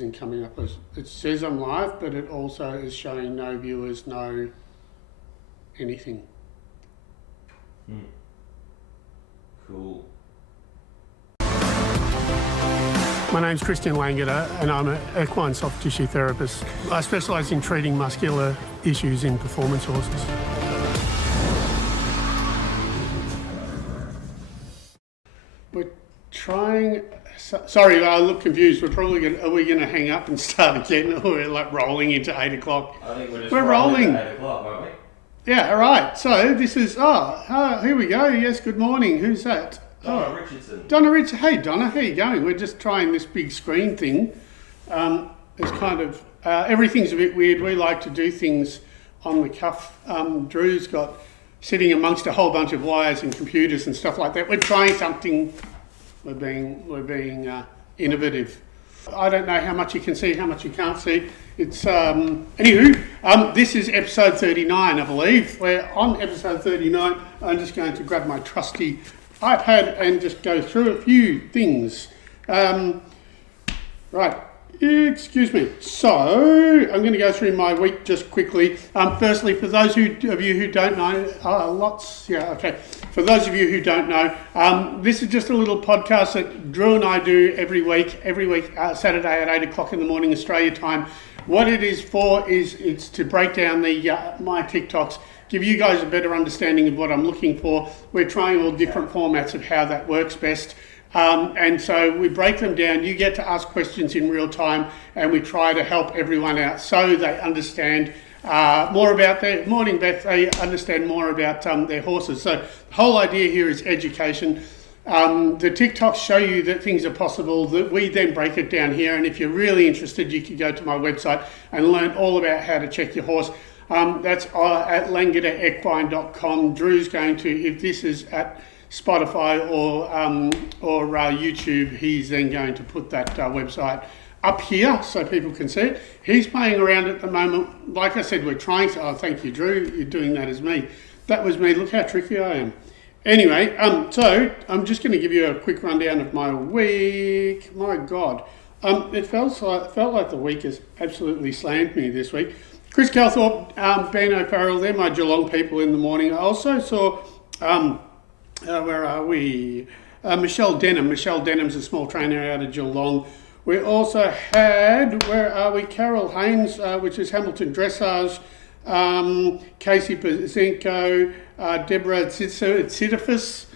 And coming up as it says I'm live, but it also is showing no viewers, no anything. Cool. My name's ChristianLangeder and I'm an equine soft tissue therapist. I specialise in treating muscular issues in performance horses. We're trying... Sorry, I look confused. Are we going to hang up and start again, or we're like rolling into 8 o'clock? I think we're just rolling into 8 o'clock, aren't we? Yeah, all right. So this is, here we go. Yes, good morning. Who's that? Donna Richardson. Donna Richardson. Hey, Donna, how you going? We're just trying this big screen thing. It's kind of, everything's a bit weird. We like to do things on the cuff. Drew's got sitting amongst a whole bunch of wires and computers and stuff like that. We're trying something. We're being innovative. I don't know how much you can see, how much you can't see. It's anywho. This is episode 39, I believe. We're on episode 39. I'm just going to grab my trusty iPad and just go through a few things. Right. Excuse me. So I'm going to go through my week just quickly. Firstly, for those of you who don't know, For those of you who don't know, this is just a little podcast that Drew and I do every week, Saturday at 8 o'clock in the morning Australia time. What it is for is it's to break down my TikToks, give you guys a better understanding of what I'm looking for. We're trying all different formats of how that works best. And so we break them down. You get to ask questions in real time, and we try to help everyone out so they understand more about their morning, Beth. They understand more about their horses. So the whole idea here is education. The TikToks show you that things are possible, that we then break it down here. And if you're really interested, you can go to my website and learn all about how to check your horse. That's at LangederEquineShow.com. Drew's going to, if this is at Spotify or YouTube, he's then going to put that website up here so people can see it. He's playing around at the moment. Like I said, we're trying to... Oh, thank you, Drew. You're doing that as me. That was me. Look how tricky I am. Anyway, so I'm just going to give you a quick rundown of my week. My God. It felt like the week has absolutely slammed me this week. Chris Calthorpe, Ben O'Farrell, they're my Geelong people in the morning. I also saw... where are we? Michelle Denham. Michelle Denham's a small trainer out of Geelong. We also had, where are we? Carol Haynes, which is Hamilton Dressage, Casey Pazinko, Deborah Tsitifis,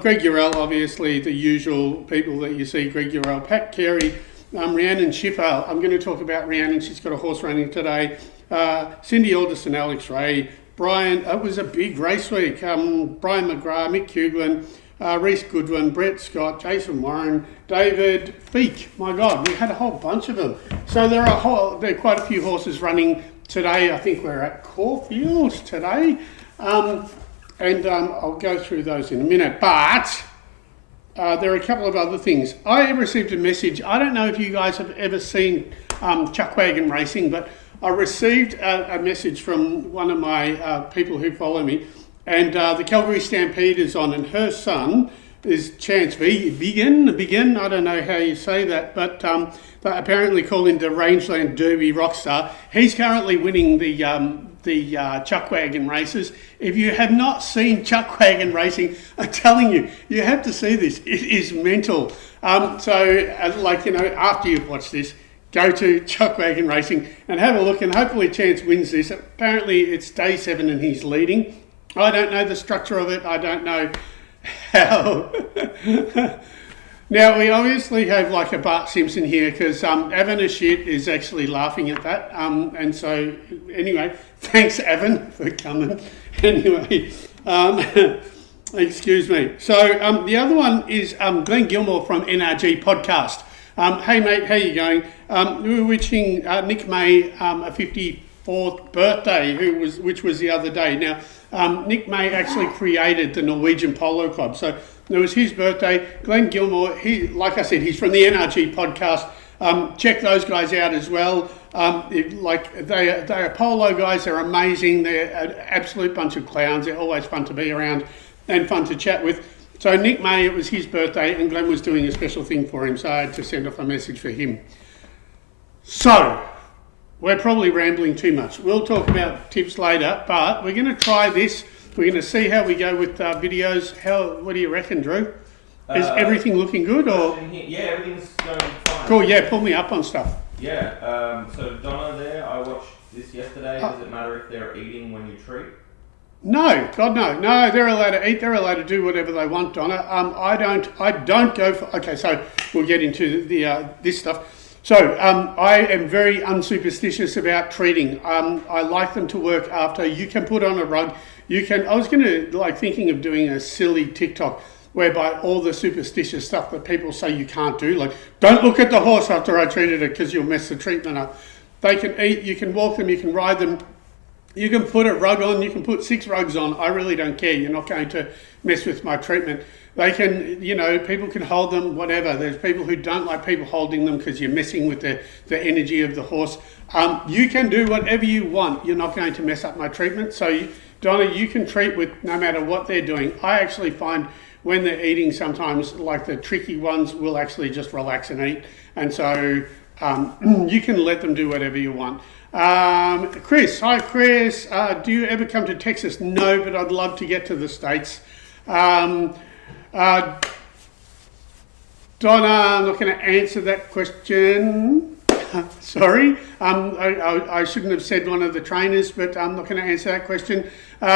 Greg Urell, obviously the usual people that you see, Greg Urell, Pat Carey, Rhiannon Schiffer. I'm going to talk about Rhiannon. She's got a horse running today. Cindy Alderson, Alex Ray. Brian, it was a big race week. Brian McGrath, Mick Kuglin, Reese Goodwin, Brett Scott, Jason Warren, David Feek. My God, we had a whole bunch of them. So there are quite a few horses running today. I think we're at Caulfield today. I'll go through those in a minute. But there are a couple of other things. I received a message. I don't know if you guys have ever seen chuckwagon racing, but I received a message from one of my people who follow me, and the Calgary Stampede is on, and her son is Chance Biggin. I don't know how you say that, but they apparently call him the Rangeland Derby Rockstar. He's currently winning the chuckwagon races. If you have not seen chuckwagon racing, I'm telling you, you have to see this. It is mental. After you've watched this, go to chuckwagon racing and have a look, and hopefully Chance wins this. Apparently it's day 7 and he's leading. I don't know the structure of it. I don't know how. Now, we obviously have like a Bart Simpson here because Evan Ashit is actually laughing at that. And so, anyway, thanks, Evan, for coming. Anyway, excuse me. So the other one is Glenn Gilmore from NRG Podcast. Hey, mate, how you going? We were wishing Nick May a 54th birthday, which was the other day. Now, Nick May actually created the Norwegian Polo Club. So it was his birthday. Glenn Gilmore, like I said, he's from the NRG podcast. Check those guys out as well. They are polo guys. They're amazing. They're an absolute bunch of clowns. They're always fun to be around and fun to chat with. So Nick May, it was his birthday, and Glenn was doing a special thing for him, so I had to send off a message for him. So, we're probably rambling too much. We'll talk about tips later, but we're going to try this. We're going to see how we go with videos. What do you reckon, Drew? Is everything looking good? Or Yeah, everything's going fine. cool, yeah, pull me up on stuff. Yeah, so Donna there, I watched this yesterday. Does it matter if they're eating when you treat? No, God no. No, they're allowed to eat. They're allowed to do whatever they want, Donna. I don't go for... Okay, so we'll get into the this stuff. So I am very unsuperstitious about treating. I like them to work after. You can put on a rug. You can... I was going to, thinking of doing a silly TikTok whereby all the superstitious stuff that people say you can't do, like, don't look at the horse after I treated it because you'll mess the treatment up. They can eat, you can walk them, you can ride them, you can put a rug on, you can put 6 rugs on. I really don't care. You're not going to mess with my treatment. They can, people can hold them, whatever. There's people who don't like people holding them because you're messing with the energy of the horse. You can do whatever you want. You're not going to mess up my treatment. So, Donna, you can treat with no matter what they're doing. I actually find when they're eating, sometimes, like the tricky ones, will actually just relax and eat. And so you can let them do whatever you want. Chris, hi Chris. Do you ever come to Texas? No, but I'd love to get to the States. Donna, I'm not going to answer that question. Sorry, I shouldn't have said one of the trainers, but I'm not going to answer that question. Just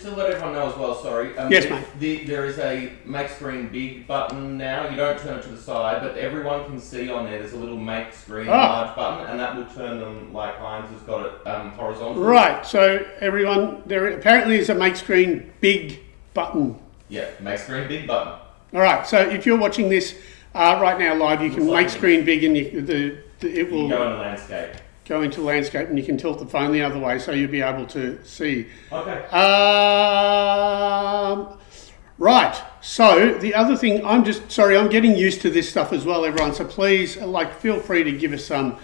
to let everyone know as well, sorry. Yes, mate. There is a make screen big button now. You don't turn it to the side, but everyone can see on there's a little make screen large button, and that will turn them like Heinz has got it horizontal. Right, so everyone, there apparently is a make screen big button. Yeah, make screen big button. All right, so if you're watching this right now live, you can make screen big and it will go into landscape. Go into landscape, and you can tilt the phone the other way so you'll be able to see. Okay. Right, so the other thing, I'm getting used to this stuff as well, everyone, so please, feel free to give us some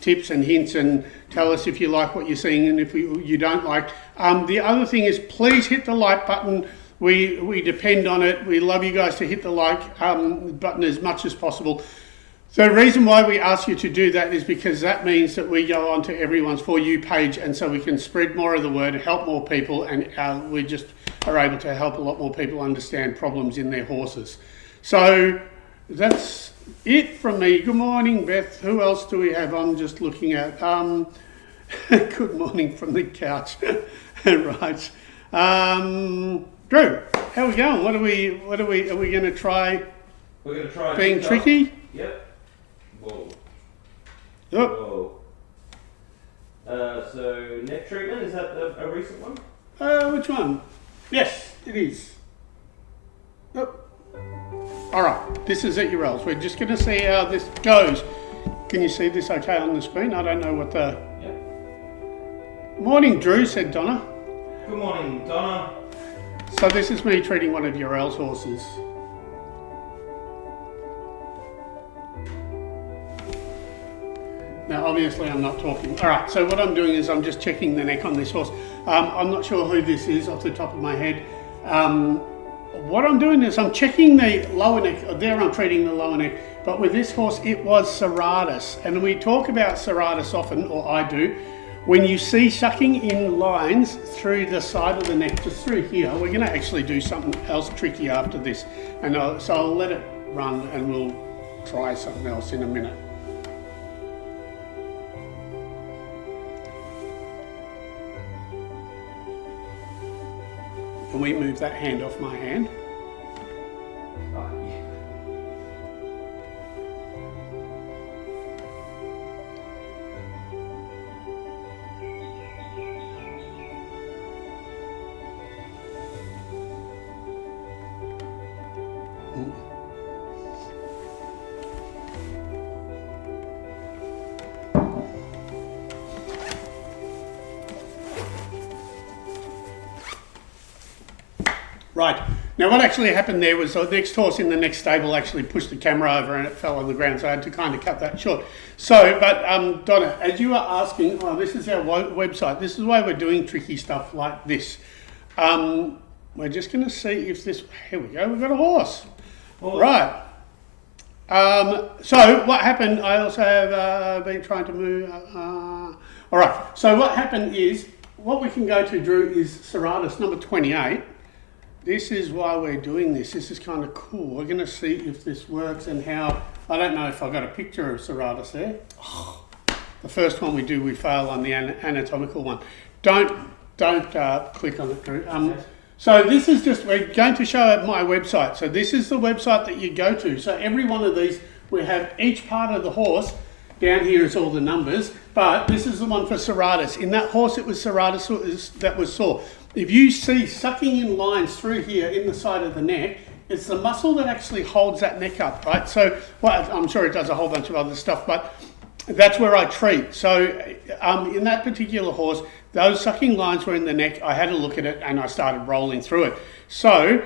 tips and hints and tell us if you like what you're seeing and if you don't like. The other thing is, please hit the like button. We depend on it. We love you guys to hit the like button as much as possible. So the reason why we ask you to do that is because that means that we go onto everyone's For You page, and so we can spread more of the word, help more people, and we just are able to help a lot more people understand problems in their horses. So that's it from me. Good morning, Beth. Who else do we have? I'm just looking at. Good morning from the couch. Right. Drew, how are we going? Are we going to try? We're going to try being tricky. Yep. Whoa. Yep. Whoa. So neck treatment, is that a recent one? Which one? Yes, it is. Yep. All right, this is at your L's. We're just going to see how this goes. Can you see this okay on the screen? I don't know what the... Yep. Morning, Drew, said Donna. Good morning, Donna. So this is me treating one of your L's horses. Now, obviously, I'm not talking. All right, so what I'm doing is I'm just checking the neck on this horse. I'm not sure who this is off the top of my head. What I'm doing is I'm checking the lower neck. There I'm treating the lower neck. But with this horse, it was serratus. And we talk about serratus often, or I do. When you see sucking in lines through the side of the neck, just through here, we're going to actually do something else tricky after this. And so I'll let it run and we'll try something else in a minute. Can we move that hand off my hand? Oh, yeah. Right. Now what actually happened there was the next horse in the next stable actually pushed the camera over and it fell on the ground, so I had to kind of cut that short. So, but Donna, as you were asking, this is our website. This is why we're doing tricky stuff like this. We're just going to see if this... Here we go. We've got a horse. Right. So what happened, I also have been trying to move, all right, so what happened is, what we can go to, Drew, is Serratus number 28. This is why we're doing this. This is kind of cool. We're going to see if this works and how. I don't know if I've got a picture of Serratus there. The first one we do, we fail on the anatomical one. Don't click on it, Drew. So this is just, we're going to show at my website. So this is the website that you go to. So every one of these, we have each part of the horse. Down here is all the numbers, but this is the one for Serratus. In that horse, it was Serratus that was sore. If you see sucking in lines through here in the side of the neck, it's the muscle that actually holds that neck up, right? So, well, I'm sure it does a whole bunch of other stuff, but that's where I treat. So in that particular horse, those sucking lines were in the neck. I had a look at it and I started rolling through it. So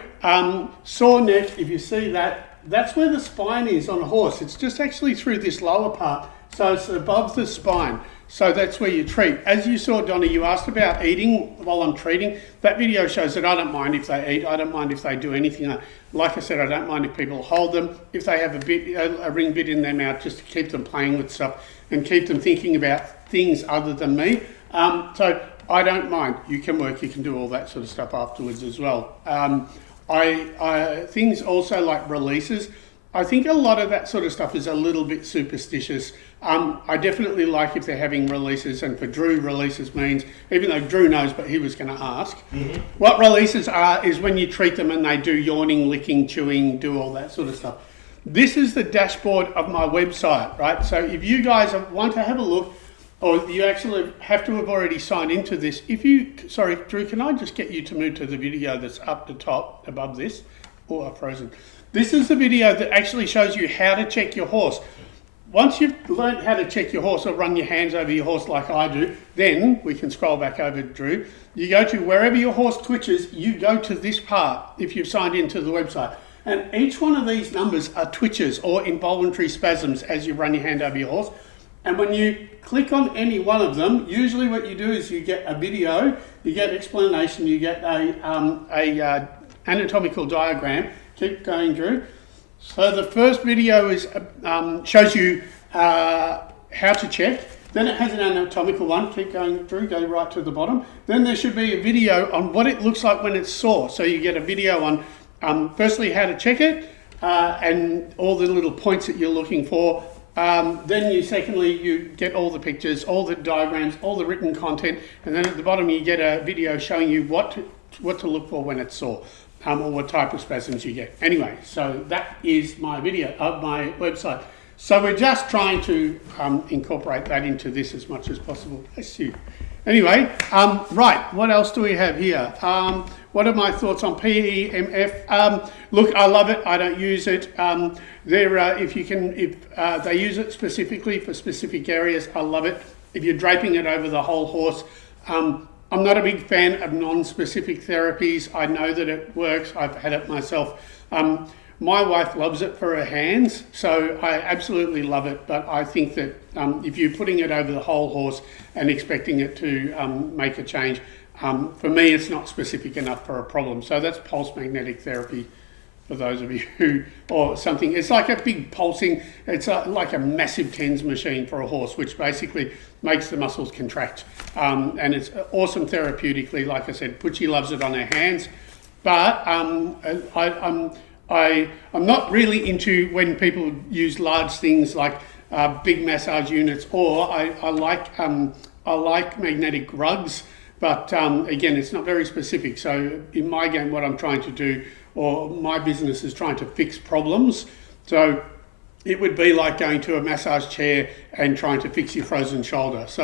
sore neck, if you see that, that's where the spine is on a horse. It's just actually through this lower part. So it's above the spine. So that's where you treat. As you saw, Donna, you asked about eating while I'm treating. That video shows that I don't mind if they eat. I don't mind if they do anything. Like I said, I don't mind if people hold them. If they have a ring bit in their mouth, just to keep them playing with stuff and keep them thinking about things other than me. So I don't mind. You can work, you can do all that sort of stuff afterwards as well. Things also like releases. I think a lot of that sort of stuff is a little bit superstitious. I definitely like if they're having releases, and for Drew, releases means, even though Drew knows, but he was going to ask, what releases are is when you treat them and they do yawning, licking, chewing, do all that sort of stuff. This is the dashboard of my website, right? So if you guys want to have a look, or you actually have to have already signed into this, sorry, Drew, can I just get you to move to the video that's up the top above this? Or frozen. This is the video that actually shows you how to check your horse. Once you've learned how to check your horse or run your hands over your horse like I do, then we can scroll back over, Drew. You go to wherever your horse twitches, you go to this part if you've signed into the website. And each one of these numbers are twitches or involuntary spasms as you run your hand over your horse. And when you click on any one of them, usually what you do is you get a video, you get explanation, you get a anatomical diagram. Keep going, Drew. So the first video is shows you how to check. Then it has an anatomical one. Keep going, Drew, go right to the bottom. Then there should be a video on what it looks like when it's sore. So you get a video on firstly how to check it and all the little points that you're looking for. Then secondly, you get all the pictures, all the diagrams, all the written content, and then at the bottom you get a video showing you what to look for when it's sore. Or what type of spasms you get. Anyway, so that is my video of my website. So we're just trying to incorporate that into this as much as possible. Bless you. Anyway, right, what else do we have here? What are my thoughts on PEMF? Look, I love it. I don't use it. If they use it specifically for specific areas, I love it. If you're draping it over the whole horse, I'm not a big fan of non-specific therapies. I know that it works. I've had it myself. My wife loves it for her hands, so I absolutely love it. But I think that if you're putting it over the whole horse and expecting it to make a change, for me, it's not specific enough for a problem. So that's pulse magnetic therapy for those of you who, or something. It's like a big pulsing, it's like a massive TENS machine for a horse, which basically makes the muscles contract. And it's awesome therapeutically. Like I said, Pucci loves it on her hands. But I'm not really into when people use large things like big massage units, or I like magnetic rugs, but again, it's not very specific. So in my game, what I'm trying to do, or my business is trying to fix problems. So it would be like going to a massage chair and trying to fix your frozen shoulder. So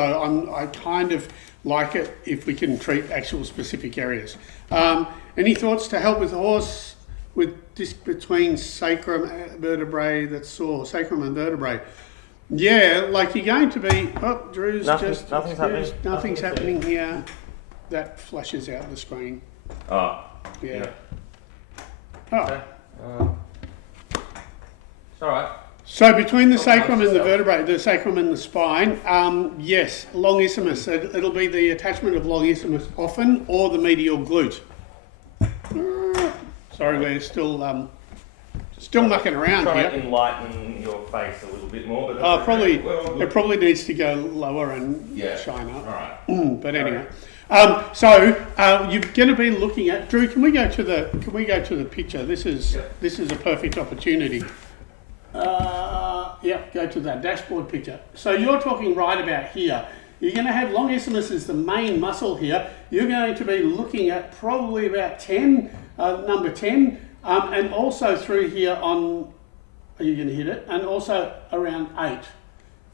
I kind of like it if we can treat actual specific areas. Any thoughts to help with the horse with disc between sacrum vertebrae that's sore, sacrum and vertebrae? Yeah, like you're going to be, oh, Drew's nothing's happening. Nothing's happening here. That flashes out the screen. Oh. Yeah. Oh. Okay. It's all right. So between the sacrum and the vertebrae, the sacrum and the spine, yes, longissimus. It'll be the attachment of longissimus often, or the medial glute. Sorry, we're still Still mucking around Try here. to enlighten your face a little bit more, but that's Probably well, it probably needs to go lower and shine up. All right. But anyway, so you're going to be looking at Drew. Can we go to the picture? This is a perfect opportunity. Go to that dashboard picture. So you're talking right about here. You're going to have longissimus as the main muscle here. You're going to be looking at probably about 10, number 10, and also through here on, are you going to hit it? And also around 8.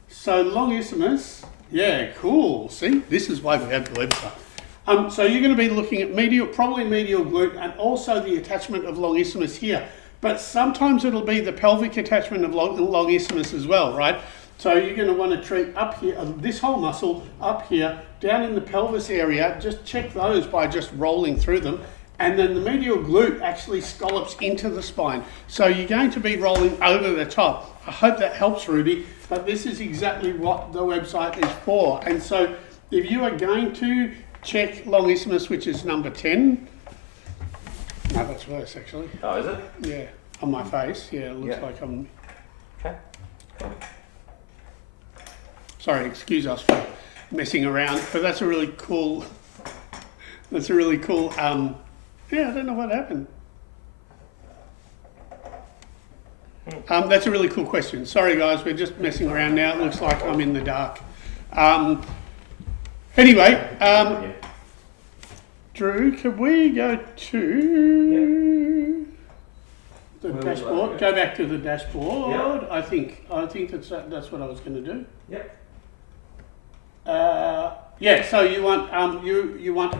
So longissimus, yeah, cool. See, this is why we have the website. So you're going to be looking at probably medial glute, and also the attachment of longissimus here. But sometimes it'll be the pelvic attachment of longissimus as well, right? So you're going to want to treat up here, this whole muscle up here, down in the pelvis area. Just check those by just rolling through them. And then the medial glute actually scallops into the spine. So you're going to be rolling over the top. I hope that helps, Ruby, but this is exactly what the website is for. And so if you are going to check longissimus, which is number 10, no, that's worse actually. Oh, is it? Yeah, on my face. Yeah, it looks like I'm... Okay. Sorry, excuse us for messing around, but that's a really cool... yeah, I don't know what happened. That's a really cool question. Sorry guys, we're just messing around now. It looks like I'm in the dark. Anyway, Drew, can we go to the dashboard? Go back to the dashboard. Yep. I think that's what I was going to do. Yep. So you want you want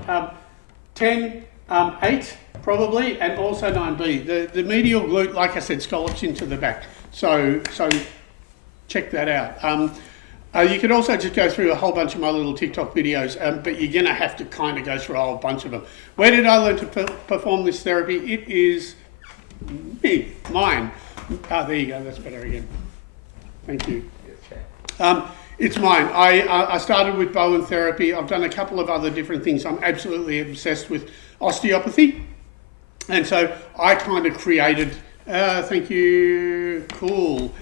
10, 8 probably, and also 9B. The medial glute, like I said, scallops into the back. So check that out. You could also just go through a whole bunch of my little TikTok videos, but you're going to have to kind of go through a whole bunch of them. Where did I learn to perform this therapy? It is mine. There you go. That's better again. Thank you. It's mine. I started with Bowen therapy. I've done a couple of other different things. I'm absolutely obsessed with osteopathy. And so I kind of created, thank you, cool.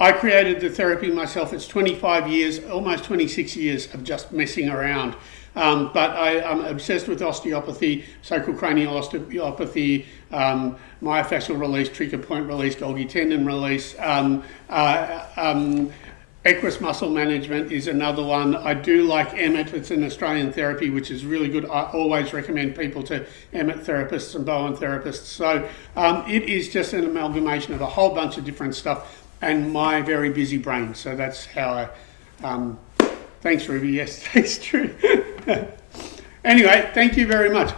I created the therapy myself. It's 25 years, almost 26 years of just messing around. But I'm obsessed with osteopathy, sacrocranial osteopathy, myofascial release, trigger point release, Golgi tendon release. Equus muscle management is another one. I do like Emmett. It's an Australian therapy, which is really good. I always recommend people to Emmett therapists and Bowen therapists. So it is just an amalgamation of a whole bunch of different stuff and my very busy brain. So that's how I... thanks, Ruby. Yes, thanks, Drew. Anyway, thank you very much.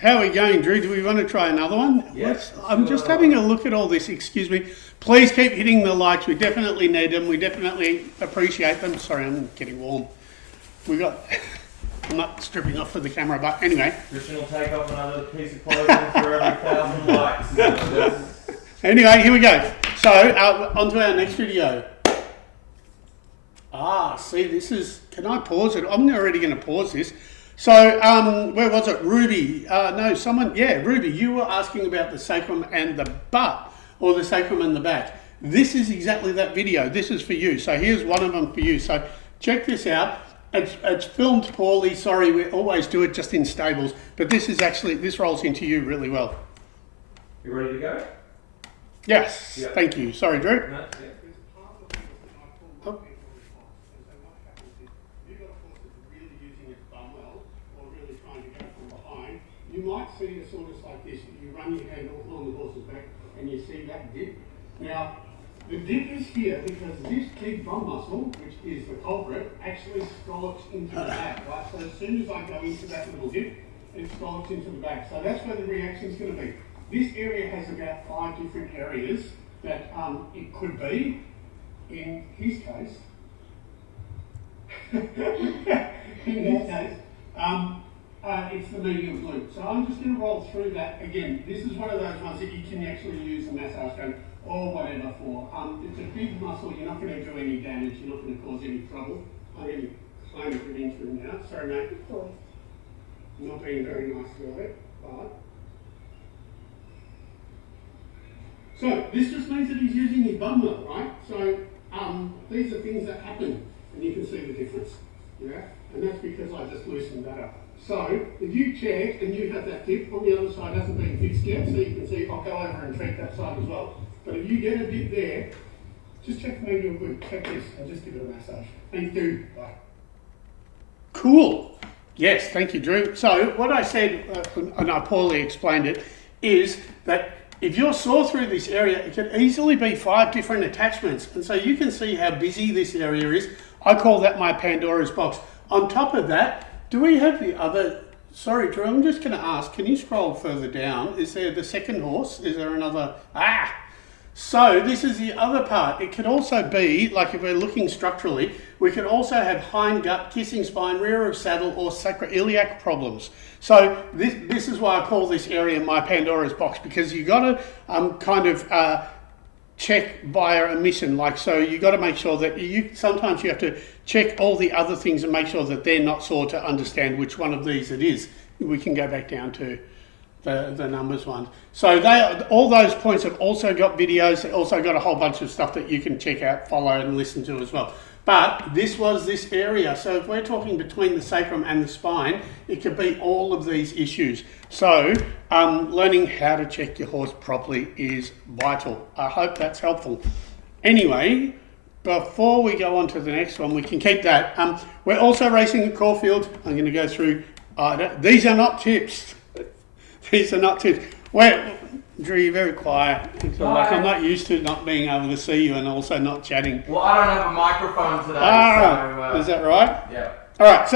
How are we going, Drew? Do we want to try another one? Yes. I'm just having a look at all this. Excuse me. Please keep hitting the likes. We definitely need them. We definitely appreciate them. Sorry, I'm getting warm. I'm not stripping off for the camera, but anyway. Christian will take off another piece of clothing for every 1,000 likes. Anyway, here we go. So, on to our next video. See, this is... Can I pause it? I'm already going to pause this. So, where was it? Ruby. Ruby, you were asking about the sacrum and the butt, or the sacrum and the back. This is exactly that video. This is for you. So here's one of them for you. So check this out. It's filmed poorly. Sorry, we always do it just in stables. But this rolls into you really well. You ready to go? Yes. Yep. Thank you. Sorry, Drew. No, You might see a sort of like this. You run your hand along the horse's back and you see that dip. Now, the dip is here because this big bum muscle, which is the culprit, actually scallops into the back, right? So as soon as I go into that little dip, it scallops into the back. So that's where the reaction is going to be. This area has about 5 different areas that it could be. In his case, it's the medial glute. So I'm just going to roll through that. Again, this is one of those ones that you can actually use a massage gun or whatever for. It's a big muscle. You're not going to do any damage. You're not going to cause any trouble. I'm going to climb it into it now. Sorry, mate. Not being very nice about it, but... So this just means that he's using his bum lock, right? So these are things that happen, and you can see the difference. Yeah, and that's because I just loosened that up. So if you check and you have that dip on the other side hasn't been fixed yet, so you can see I'll go over and treat that side as well. But if you get a dip there, just check maybe you're good. Check this and just give it a massage. Thank you. Bye. Cool. Yes, thank you, Drew. So what I said, and I poorly explained it, is that if you're sore through this area, it can easily be 5 different attachments. And so you can see how busy this area is. I call that my Pandora's box. On top of that, do we have the other, sorry Drew, I'm just going to ask, can you scroll further down? Is there the second horse? Is there another, so this is the other part. It could also be, like if we're looking structurally, we could also have hind gut, kissing spine, rear of saddle or sacroiliac problems. So this is why I call this area my Pandora's box, because you got to check via emission, like so you got to make sure that sometimes you have to check all the other things and make sure that they're not sore to understand which one of these it is. We can go back down to the numbers ones. So all those points have also got videos. They also got a whole bunch of stuff that you can check out, follow and listen to as well. But this was this area. So if we're talking between the sacrum and the spine, it could be all of these issues. So learning how to check your horse properly is vital. I hope that's helpful. Anyway, before we go on to the next one, we can keep that. We're also racing at Caulfield. I'm going to go through, these are not tips. These are not tips. Drew, you're very quiet. Like I'm not used to not being able to see you and also not chatting. Well, I don't have a microphone today, so... is that right? Yeah. All right,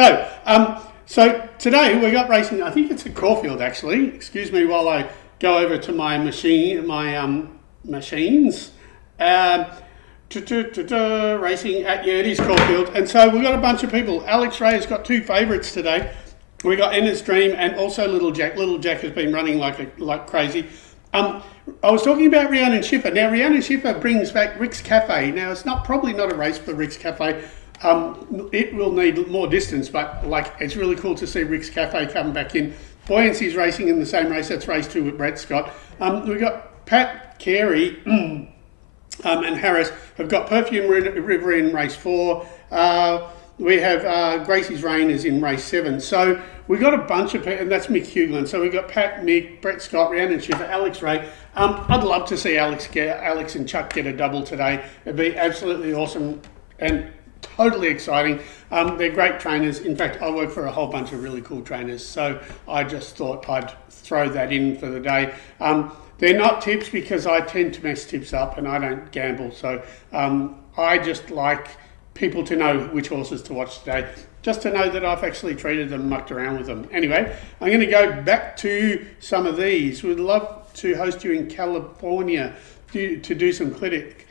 so today we got racing, I think it's at Caulfield actually. Excuse me while I go over to my machines. Racing at, yeah, it is Caulfield. And so we've got a bunch of people. Alex Ray has got 2 favourites today. We got Enna's Dream and also Little Jack. Little Jack has been running like crazy. I was talking about Rhiannon Schiffer. Now Rhiannon Schiffer brings back Rick's Cafe. Now it's probably not a race for Rick's Cafe. It will need more distance, but it's really cool to see Rick's Cafe come back in. Buoyancy's racing in the same race. That's race 2 with Brett Scott. We've got Pat Carey and Harris have got Perfume River in race 4. We have Gracie's Rain is in race 7. So we've got a bunch of people, and that's Mick Hughlin. So we've got Pat, Mick, Brett Scott, Rhiannon Schiffer, Alex Ray. I'd love to see Alex and Chuck get a double today. It'd be absolutely awesome and totally exciting. They're great trainers. In fact, I work for a whole bunch of really cool trainers. So I just thought I'd throw that in for the day. They're not tips because I tend to mess tips up and I don't gamble. So I just like people to know which horses to watch today, just to know that I've actually treated them, mucked around with them. Anyway, I'm going to go back to some of these. We'd love to host you in California to do some clinic.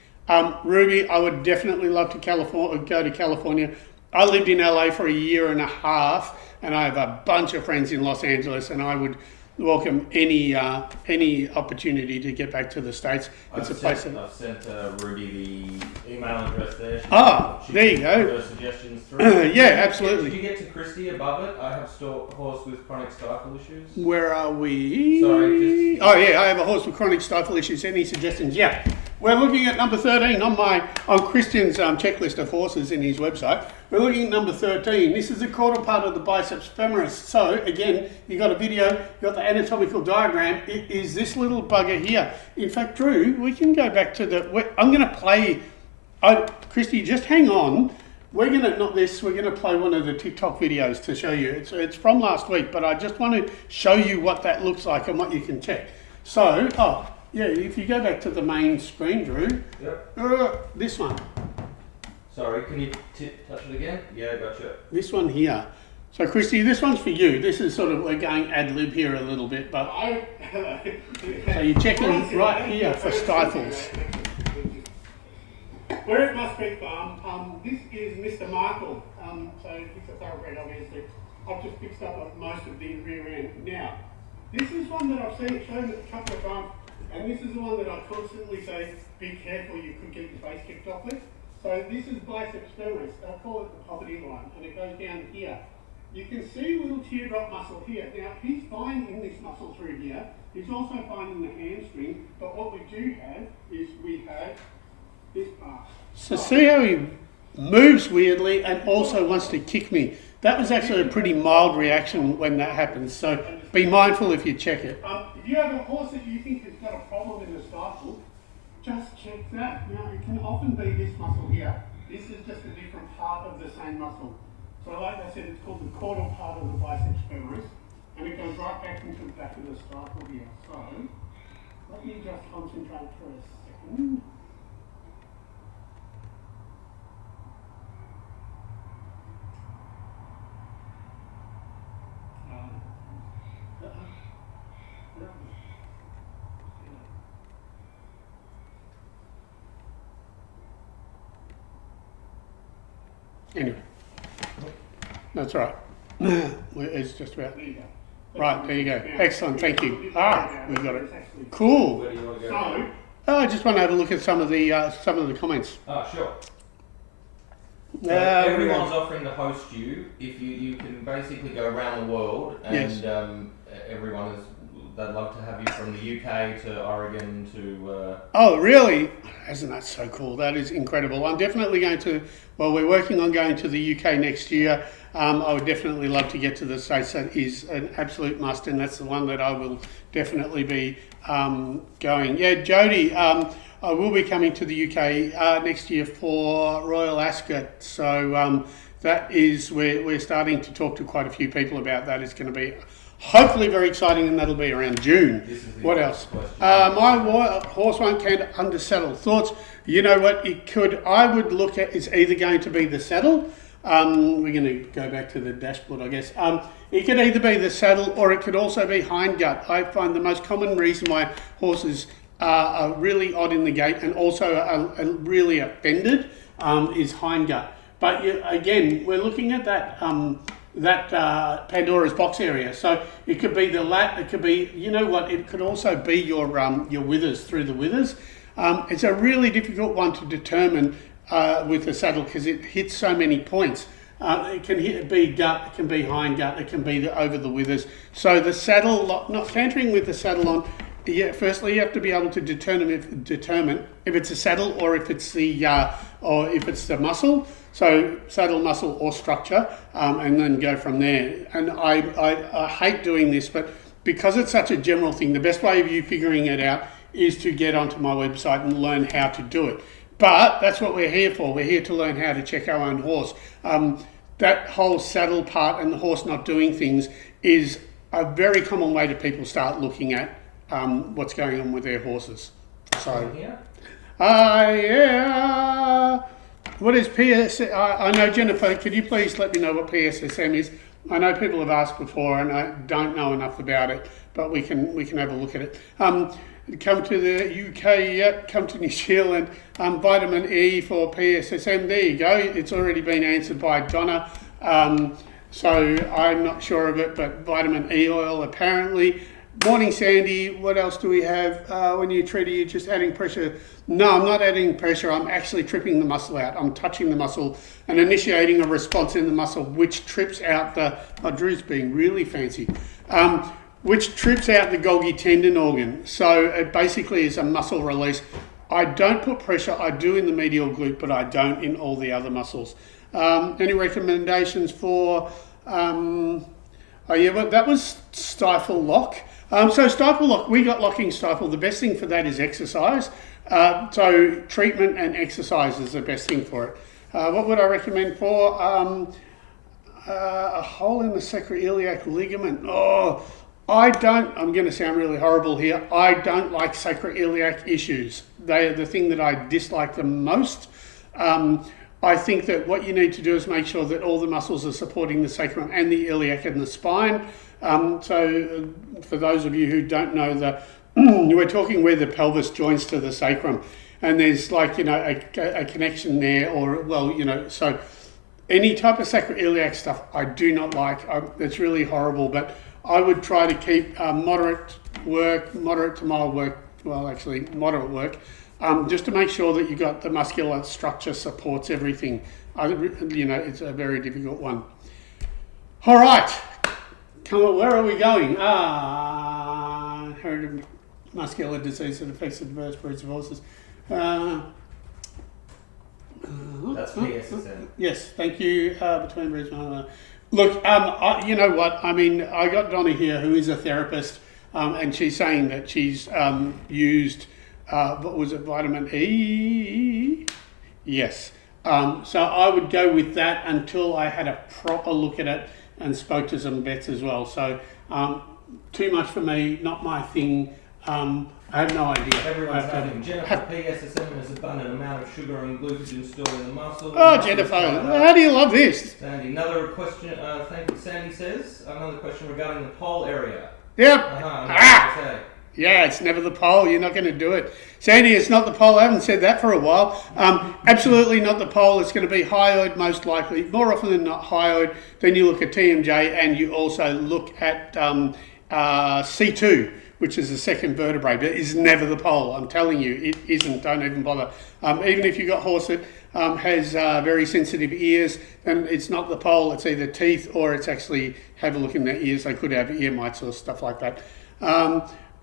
Ruby, I would definitely love to go to California. I lived in LA for 1.5 years and I have a bunch of friends in Los Angeles and I would welcome any opportunity to get back to the States. I've sent Ruby the email address there. There you go. Put her suggestions through. Yeah, absolutely. Did you get to Christy above it? I have a horse with chronic stifle issues. Where are we? Sorry, I have a horse with chronic stifle issues. Any suggestions? Yeah. We're looking at number 13 on Christian's checklist of horses in his website. We're looking at number 13. This is the caudal part of the biceps femoris. So again, you got a video, you got the anatomical diagram. It is this little bugger here. In fact, Drew, we can go back to I'm going to play. Christy, just hang on. We're going to play one of the TikTok videos to show you. It's from last week, but I just want to show you what that looks like and what you can check. So, yeah, if you go back to the main screen, Drew. Yep. This one. Sorry, can you touch it again? Yeah, gotcha. This one here. So, Christy, this one's for you. This is we're going ad lib here a little bit, but so you're checking right here for stifles. We're at Musbeck Farm. This is Mr. Markle. So it's a thoroughbred, obviously. I've just fixed up most of the rear end. Now, this is one that I've seen shown a couple of times, and this is the one that I constantly say, be careful, you could get your face kicked off with. So this is biceps femoris. I call it the poverty line, and it goes down here. you can see a little teardrop muscle here. Now, he's fine in this muscle through here. He's also fine in the hamstring, but what we do have is we have this part. So see how he moves weirdly and also wants to kick me. That was actually a pretty mild reaction when that happens, so be mindful if you check it. If you have a horse that you think has got a problem in the stifle, just check that. Now, it can often be this muscle here. This is just a different part of the same muscle. So like I said, it's called the caudal part of the biceps femoris, and it goes right back into the back of the stifle here. So, let me just concentrate for a second. Anyway, that's right. It's just about there. You go. Right, there you go. Excellent, thank you. We've got it. Cool. Where do you want to go? I just want to have a look at some of the comments. Oh, sure. So everyone's offering to host you. If you can basically go around the world, and Yes. Everyone they'd love to have you from the UK to Oregon to. Oh, really? Isn't that so cool? That is incredible. I'm definitely going to. Well, we're working on going to the UK next year. I would definitely love to get to the States. That is an absolute must, and that's the one that I will definitely be going. Yeah, Jody. I will be coming to the UK next year for Royal Ascot. So that is we're starting to talk to quite a few people about that. It's going to be hopefully very exciting, and that'll be around June. What else? My horse won't canter under saddle. Thoughts? You know what? I would look at. It's either going to be the saddle. We're going to go back to the dashboard, I guess. It could either be the saddle, or it could also be hindgut. I find the most common reason why horses are really odd in the gait and also are really offended is hindgut. But again, we're looking at that Pandora's box area. So it could be the lat. It could be, you know what? It could also be your withers through the withers. It's a really difficult one to determine with the saddle because it hits so many points. It can be gut, it can be hind gut, it can be over the withers. So the saddle, not cantering with the saddle on. Yeah, firstly you have to be able to determine if it's a saddle or if it's the muscle. So saddle, muscle, or structure, and then go from there. And I hate doing this, but because it's such a general thing, the best way of you figuring it out is to get onto my website and learn how to do it. But that's what we're here for. We're here to learn how to check our own horse. That whole saddle part and the horse not doing things is a very common way that people start looking at what's going on with their horses. So, yeah. What is PS? I know, Jennifer, could you please let me know what PSSM is? I know people have asked before and I don't know enough about it, but we can have a look at it. Come to the UK, yep, come to New Zealand, vitamin E for PSSM, there you go. It's already been answered by Donna. So I'm not sure of it, but vitamin E oil apparently. Morning, Sandy. What else do we have? When you treat it, you're just adding pressure. No, I'm not adding pressure. I'm actually tripping the muscle out. I'm touching the muscle and initiating a response in the muscle, which trips out Drew's being really fancy, which trips out the Golgi tendon organ. So it basically is a muscle release. I don't put pressure. I do in the medial glute, but I don't in all the other muscles. Any recommendations for, that was stifle lock. So stifle lock, we got locking stifle. The best thing for that is exercise. So treatment and exercise is the best thing for it. What would I recommend for? A hole in the sacroiliac ligament. I'm going to sound really horrible here. I don't like sacroiliac issues. They are the thing that I dislike the most. I think that what you need to do is make sure that all the muscles are supporting the sacrum and the iliac and the spine. So for those of you who don't know, we're talking where the pelvis joins to the sacrum, and there's a connection there, so any type of sacroiliac stuff I do not like. It's really horrible, but I would try to keep moderate to mild work, moderate work, just to make sure that you got the muscular structure supports everything. It's a very difficult one. All right. Come on, where are we going? Inherited muscular disease that affects the diverse breeds of horses. That's PSSM. Yes, thank you. Between breeds. Look, you know what? I mean, I got Donna here, who is a therapist, and she's saying that she's used, what was it, vitamin E? Yes. So I would go with that until I had a proper look at it and spoke to some vets as well. So too much for me, not my thing. I have no idea. Everyone's having Jennifer, PSSM has abundant amount of sugar and glucogen stored in the muscle. Oh, Jennifer, how do you love this? Sandy, another question, thank you. Sandy says, another question regarding the pole area. Yep. Yeah, it's never the pole. You're not going to do it. Sandy, it's not the pole. I haven't said that for a while. Absolutely not the pole. It's going to be hyoid most likely. More often than not hyoid. Then you look at TMJ and you also look at C2, which is the second vertebrae, but it is never the pole. I'm telling you, it isn't. Don't even bother. Even if you've got a horse that has very sensitive ears, then it's not the pole. It's either teeth or it's actually, have a look in their ears. They could have ear mites or stuff like that.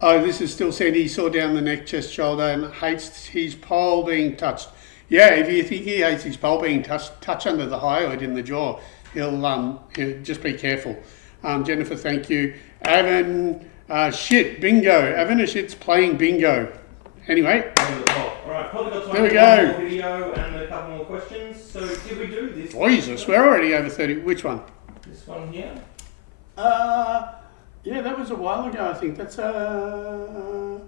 Oh, this is still Sandy. He saw down the neck, chest, shoulder, and hates his pole being touched. Yeah, if you think he hates his pole being touched, touch under the hyoid in the jaw. He'll just be careful. Jennifer, thank you. Avon, bingo. Avonashit's playing bingo. Anyway. All right, probably got time there we for go. one more video and a couple more questions. So did we do this? Jesus, we're already over 30. Which one? This one here. Yeah, that was a while ago, I think. That's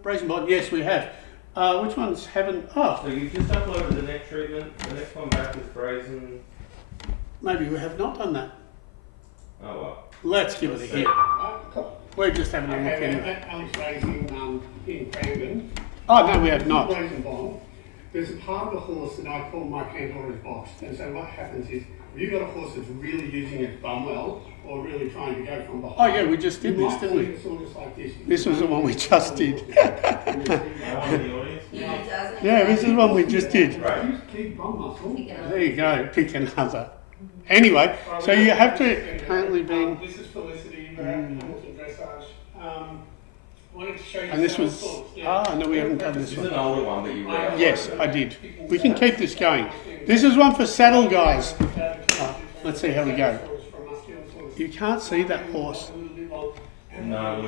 Brazen Bond. Yes, we have. Which ones haven't? Oh, So you've just uploaded the neck treatment. The next one back is Brazen. maybe we have not done that. Oh well. Let's give it a hit. We're just having a look anyway. Alex Racing in Brandon. Oh, no, we have not. Brazen Bond. There's a part of the horse that I call my Pandora's box. And so what happens is, if you've got a horse that's really using its bum well, or really trying to go from behind. Oh, yeah, we just did this, didn't we? This was the one we just did. Yeah, this is one we just did. There you go, pick another. Anyway, so you have to currently be... This is Felicity, Hamilton Dressage. Wanted to show you And this was... no, we haven't done this This is an one. older one, but you read. Yes, I did. We can keep this going. This is one for saddle guys. Let's see how we go. You can't see that horse. No,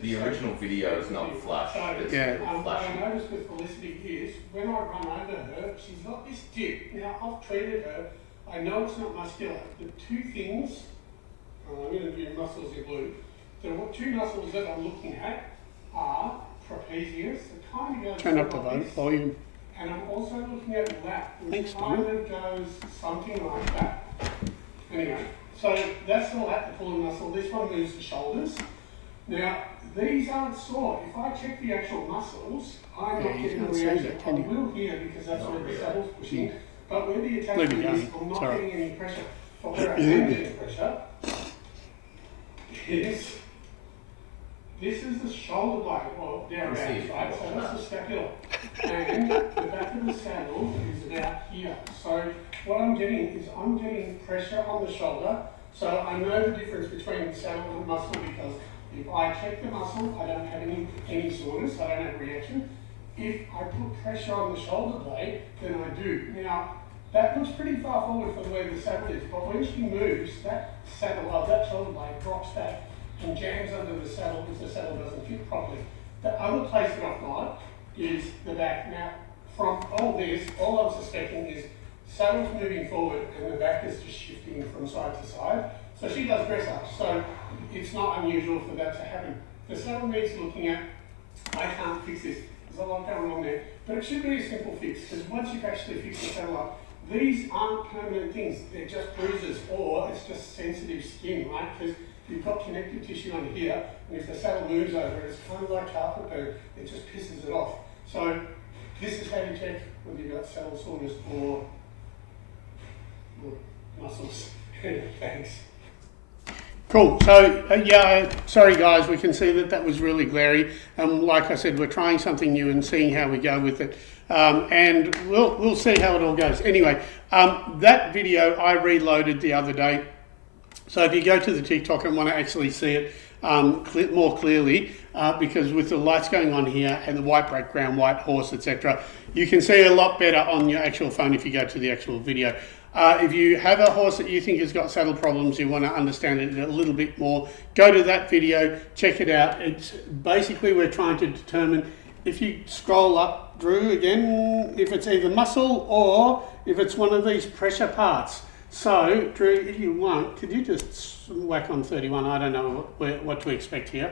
the original video is not flash. It's Yeah. What I noticed with Felicity is, when I run over her, she's got this dip. Now, I've treated her. I know it's not muscular. The two things, I'm going to do muscles in blue. The two muscles that I'm looking at are trapezius. It kind of goes Turn up the like this. volume. And I'm also looking at lat, which Thanks, kind Donna. of goes something like that. Anyway, so that's the lat, the pulling muscle. This one moves the shoulders. Now, these aren't sore. If I check the actual muscles, I'm Yeah, not you getting a can't see reaction. that, can I you? will here because that's where the saddle's pushing. Mm. But where the Leave attachment it is, going. I'm not Sorry. getting any pressure. But where I am getting pressure is, this is the shoulder blade, well, thereabouts, right? So that's the scapula. And the back of the saddle is about here. So what I'm getting is I'm getting pressure on the shoulder. So I know the difference between the saddle and the muscle because if I check the muscle, I don't have any soreness, I don't have reaction. If I put pressure on the shoulder blade, then I do. Now, that looks pretty far forward for the way the saddle is, but when she moves, that shoulder blade drops back and jams under the saddle if the saddle doesn't fit properly. The other place that I've got is the back. Now, from all this, all I'm suspecting is saddle's moving forward and the back is just shifting from side to side. So she does dressage, so it's not unusual for that to happen. The saddle needs looking at. I can't fix this. There's a lot going on there, but it should be a simple fix because once you've actually fixed the saddle up, these aren't permanent things. They're just bruises or it's just sensitive skin, right? Because you've got connective tissue under here, and if the saddle moves over it, it's kind of like carpet burn. It just pisses it off. So this is how you check whether you've got saddle soreness or muscles. Thanks. Cool. So, sorry guys, we can see that was really glary. Like I said, we're trying something new and seeing how we go with it. And we'll see how it all goes. Anyway, that video I reloaded the other day. So if you go to the TikTok and want to actually see it more clearly, because with the lights going on here and the white background, white horse, etc., you can see a lot better on your actual phone if you go to the actual video. If you have a horse that you think has got saddle problems, you want to understand it a little bit more, go to that video, check it out. It's basically, we're trying to determine, if you scroll up, Drew, again, if it's either muscle or if it's one of these pressure parts. So, Drew, if you want, could you just whack on 31? I don't know what to expect here.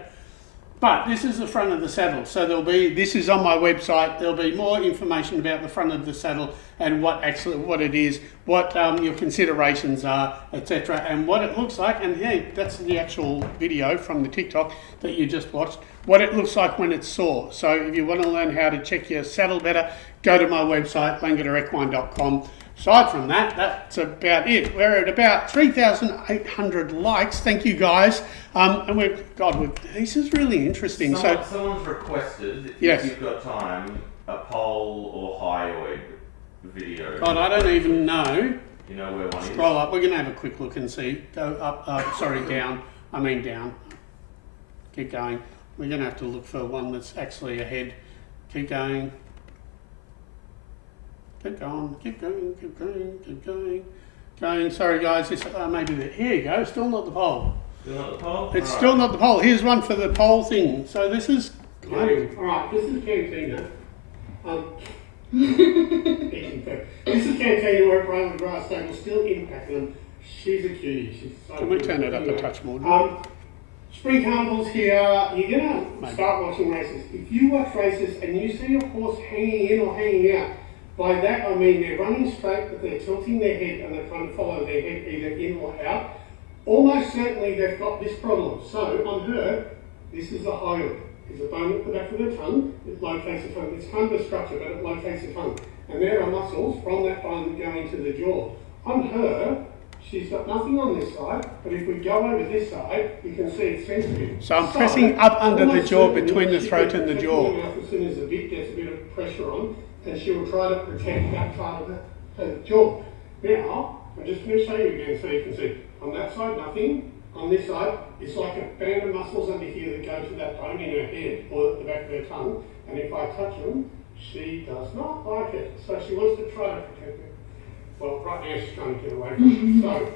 But this is the front of the saddle. So this is on my website. There'll be more information about the front of the saddle and what it is, what your considerations are, etc., and what it looks like. And hey, that's the actual video from the TikTok that you just watched, what it looks like when it's sore. So if you want to learn how to check your saddle better, go to my website, LangederEquine.com. Aside from that, that's about it. We're at about 3,800 likes. Thank you, guys. And this is really interesting. Someone's requested, yes, if you've got time, a pole or hyoid video. God, I don't even know. You know where one is? Scroll up. We're going to have a quick look and see. Go up. Down. Down. Keep going. We're going to have to look for one that's actually ahead. Keep going. Keep going, keep going, keep going, keep going. Sorry guys, this maybe here you go, still not the pole. Still not the pole? It's still not the pole. Here's one for the pole thing. So this is Alright, this is Cantina. This is Cantina where Brian the grass stable still impacting them. She's a cutie. She's so Can we turn it up a touch more? Spring carnivals here, you're going to start watching races. If you watch races and you see a horse hanging in or hanging out, by that I mean they're running straight but they're tilting their head and they're trying to follow their head either in or out. Almost certainly they've got this problem. So on her, this is the hyoid. There's a bone at the back of the tongue, it locates the tongue. It's kind of a structure but it locates the tongue. And there are muscles from that bone that go into the jaw. On her, she's got nothing on this side, but if we go over this side, you can see it's sensitive. So I'm pressing up under the jaw between the throat and the jaw. As soon as the bit gets a bit of pressure on, and she will try to protect that part of the jaw. Now, I'm just going to show you again so you can see. On that side, nothing. On this side, it's like a band of muscles under here that go to that bone in her head or at the back of her tongue. And if I touch them, she does not like it. So she wants to try to protect it. Well, right now she's trying to get away from it. So,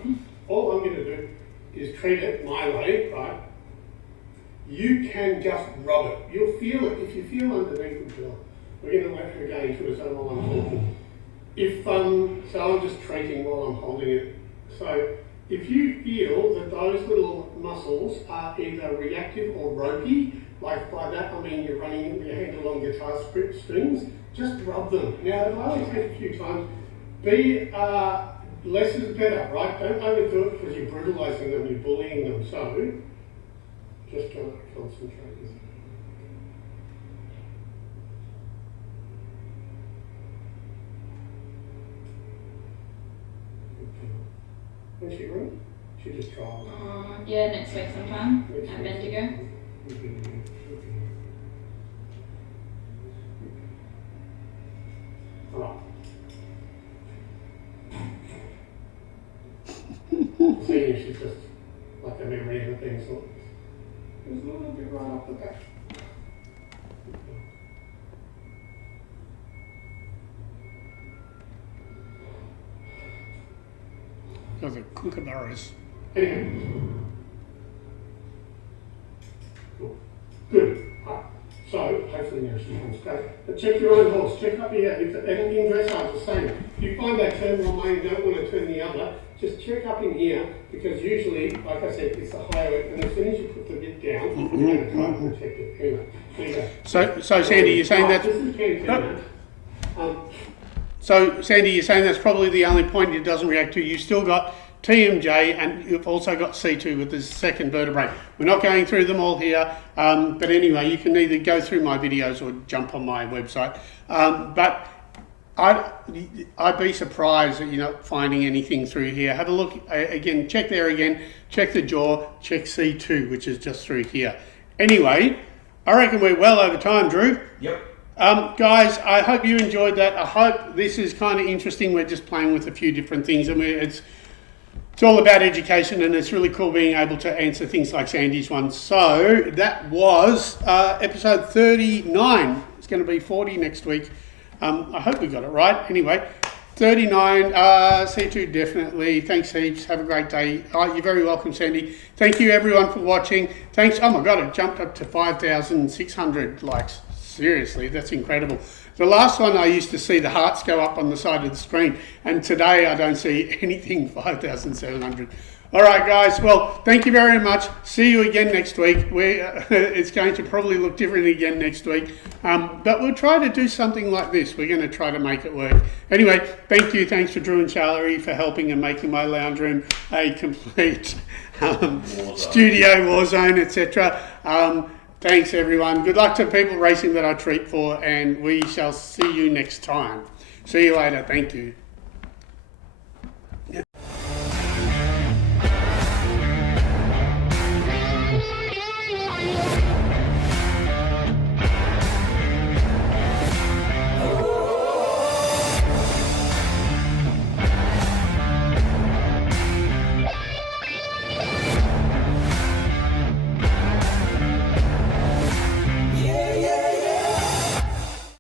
all I'm going to do is treat it my way, right? You can just rub it. You'll feel it. If you feel underneath the jaw, we're going to let her go into it while I'm talking. So I'm just treating while I'm holding it. So if you feel that those little muscles are either reactive or ropey, like by that I mean you're running your hand along guitar strings, just rub them. Now it'll only take a few times. Be less is better, right? Don't overdo it because you're brutalising them, you're bullying them. So just try to concentrate. When's she running? She just trialled. Yeah, next week sometime at Bendigo. Alright. Seeing if she's just like a memory of the thing, so there's a little bit right off the back. The kookaburras. Anyway. Cool. Good. Right. So, hopefully now she comes straight. But check your own horse. Check up here. And in dressage, the same. If you find that turn one way and don't want to turn the other, just check up in here because usually, like I said, it's the hyoid. And as soon as you put the bit down, you're going to try and protect it. Anyway, there you go. So Sandy, you're saying that... This is Cantina. So, Sandy, you're saying that's probably the only point it doesn't react to. You've still got TMJ and you've also got C2 with the second vertebrae. We're not going through them all here, but anyway, you can either go through my videos or jump on my website. But I'd be surprised that you're not finding anything through here. Have a look again, check there again, check the jaw, check C2, which is just through here. Anyway, I reckon we're well over time, Drew. Yep. Guys, I hope you enjoyed that. I hope this is kind of interesting. We're just playing with a few different things, and It's all about education, and it's really cool being able to answer things like Sandy's one. So that was episode 39. It's going to be 40 next week. I hope we got it right. Anyway, 39. See you too, definitely. Thanks heaps. Have a great day. You're very welcome, Sandy. Thank you, everyone, for watching. Thanks. Oh my God, it jumped up to 5,600 likes. Seriously, that's incredible. The last one I used to see the hearts go up on the side of the screen, and today I don't see anything 5,700. All right, guys. Well, thank you very much. See you again next week. It's going to probably look different again next week, but we'll try to do something like this. We're going to try to make it work. Anyway, thank you. Thanks for Drew and Charlie for helping and making my lounge room a complete studio, war zone, etc. Thanks, everyone. Good luck to people racing that I treat for, and we shall see you next time. See you later. Thank you.